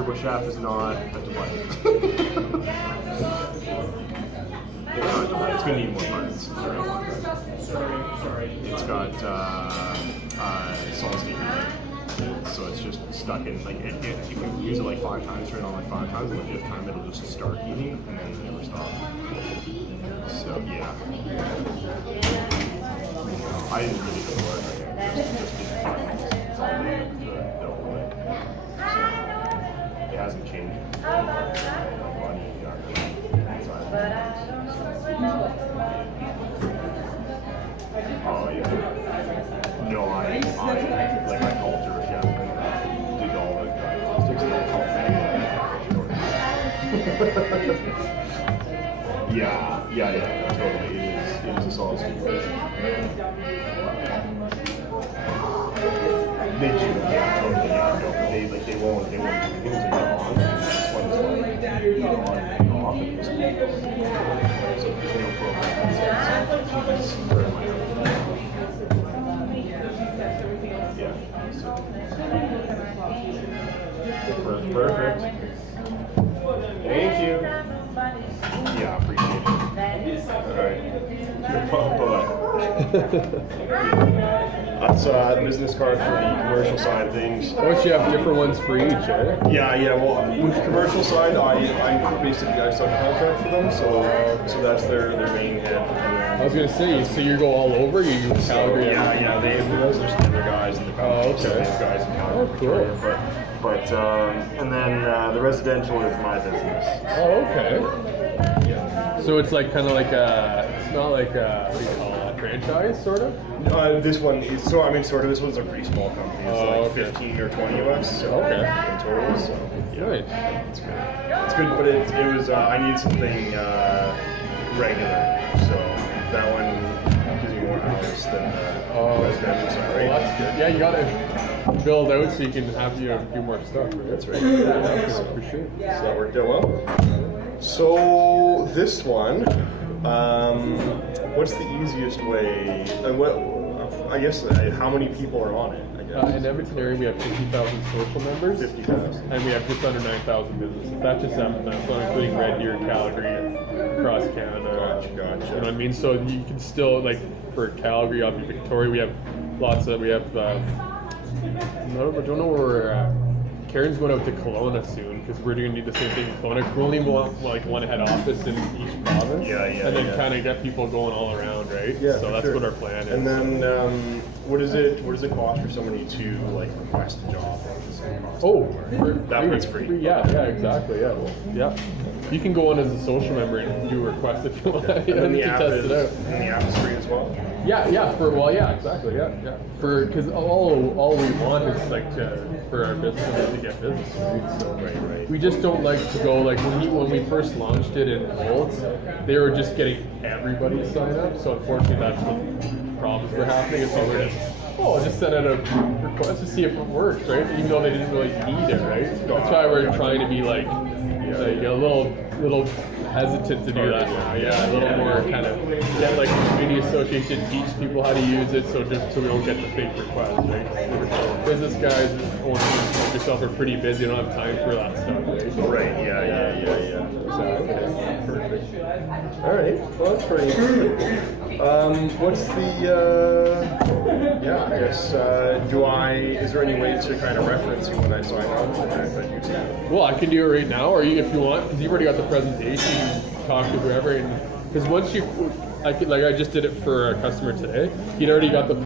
turbo shaft is not a delight. It's not a delight. It's going to need more parts. It's got solid state relay. So it's just stuck in, like, if you use it like 5 times, turn it on like 5 times, and the 5th time it'll just start heating and then never stop. So yeah. I didn't really do the work. Just did the whole thing. So it hasn't changed. Oh yeah. No, I called her chef and did all the diagnostics and yeah, totally. It is a solid state version. They do, yeah, totally, yeah. No, they won't do anything to get on. This one's like on and off, and just so there's no program that's super in my own. Yeah. So. Perfect. Thank you. Yeah, appreciate it. All right. That's a business card for the commercial side of things. Oh, you have different ones for each, eh? Yeah. Well, with the commercial side, I basically subcontract for them, so that's their main head. I was gonna say, so you go all over? You use Calgary? Yeah. There's other guys in the company. Oh, okay. Guys in Calgary. Oh, cool. But and then the residential is my business. Oh, okay. Yeah. So it's like kind of like it's not like what do you call it, a franchise, sort of? This one is sort of. This one's a pretty small company. It's like 15 or 20 of us. So Okay. In total. So yeah, Right. it's good. It's good, but it was I need something regular. So that one gives me more hours than residential side, right? Well, that's good. Yeah, you gotta build out so you can have do more stuff. Right? That's right. Yeah, for sure. So that worked out well. So this one, what's the easiest way? I guess how many people are on it? I guess. In Edmonton area, we have 50,000 social members. 50,000. And we have just under 9,000 businesses. That's just Edmonton, so including Red Deer, Calgary, across Canada. Gotcha. You know what I mean? So you can still, like, for Calgary, up in Victoria, we have I don't know where we're at. Karen's going out to Kelowna soon because we're going to need the same thing in Kelowna. We only want like one head office in each province. And then kind of get people going all around, right? Yeah. So that's what our plan is. And then what does it cost for somebody to like request a job? That one's free. Yeah, exactly. Yeah. Yeah. You can go on as a social member and do a request if you want. And then the app test it out. And the app is free as well. Yeah. Exactly. Yeah. Because all we want is like for our business to get business. Right? So right. We just don't like to go like when we first launched it in Bolts, they were just getting everybody to sign up. So unfortunately, that's what problems were happening. And so we're just send out a request to see if it works, right? Even though they didn't really need it, right? That's why we're trying to be like a little hesitant to do that now. Yeah, a little more kind of get like the community association, teach people how to use it, so we don't get the fake requests, right? Business guys, owners like yourself are pretty busy, don't have time for that stuff, right? Right. Yeah. Exactly. Perfect. All right. Well, that's pretty good. What's the? I guess. Is there any way to kind of reference you when I sign on to that you can? Well, I can do it right now, or if you want, because you've already got the presentation. You can talk to whoever, and because once I just did it for a customer today. He'd already got the